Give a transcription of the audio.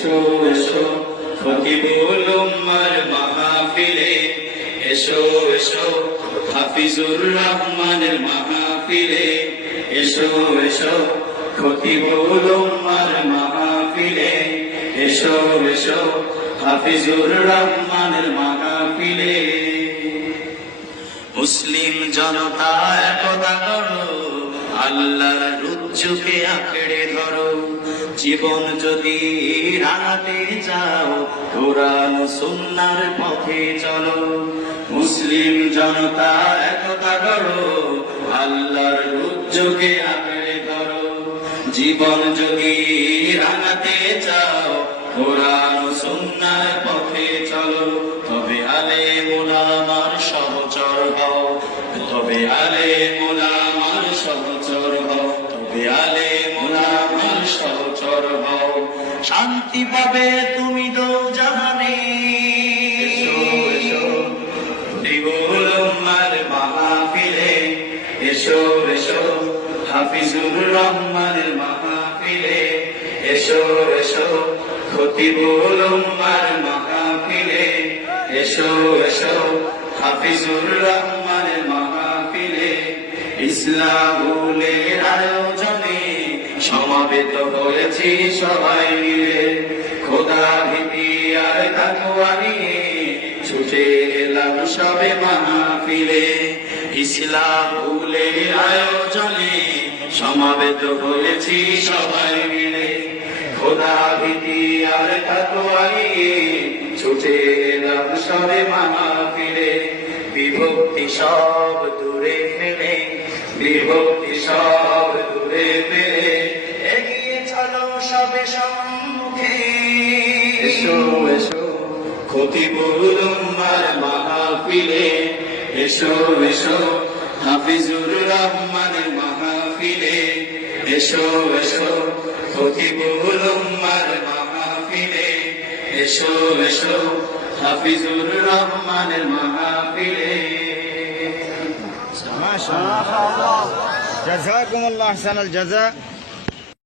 এসো এসো খতিবুল উম্মার মাহফিলে, এসো এসো হাফিজুর রহমানের মাহফিলে, এসো এসো খতিবুল উম্মার মাহফিলে, এসো এসো হাফিজুর রহমানের মাহফিলে। মুসলিম জনতা একতা করো, আল্লাহর রুজ্জুকে আঁকড়ে ধরো, জীবন যদি রাঙাতে চাও কোরআন সুন্নাহর পথে চলো। মুসলিম জনতা একতা করো, আল্লাহর রুজ্জুকে আঁকড়ে ধরো, জীবন যদি রাঙাতে চাও কোরআন সুন্নাহর পথে চলো। তবে আলেম উলামার সহচর হও, তবে আলেম উলামার সহচর হও, তবে আলেম উলামার সহচর হও, শান্তি পাবে তুমি দোজাহানে। এসো এসো খতিবুল উম্মার মাহফিলে, এসো এসো হাফিজুর রহমানের মাহফিলে, এসো এসো খতিবুল উম্মার মাহফিলে, এসো এসো হাফিজুর রহমানের মাহফিলে। ইসলাহুলের আয়োজনে সমাবেত হয়েছি সবাই মিলে, খোদা ভীতি আর তাকওয়া নিয়ে ছুটে এলাম সবে মাহফিলে। ইসলাহুলের আয়োজনে সমাবেত হয়েছি সবাই মিলে, খোদা ভীতি আর তাকওয়া নিয়ে ছুটে এলাম সবে মাহফিলে। বিভক্তি সব দূরে ফেলে, বিভক্তি সব দূরে ফেলে, এগিয়ে চলো সবে সম্মুখে। এসো এসো খতিবুল উম্মার মাহফিলে, এসো এসো হাফিজুর রহমানের মাহফিলে, এসো এসো খতিবুল উম্মার মাহফিলে, এসো এসো হাফিজুর রহমানের মাহফিলে। মাশাআল্লাহ, জাযাকুমুল্লাহ আহসানাল জাযা।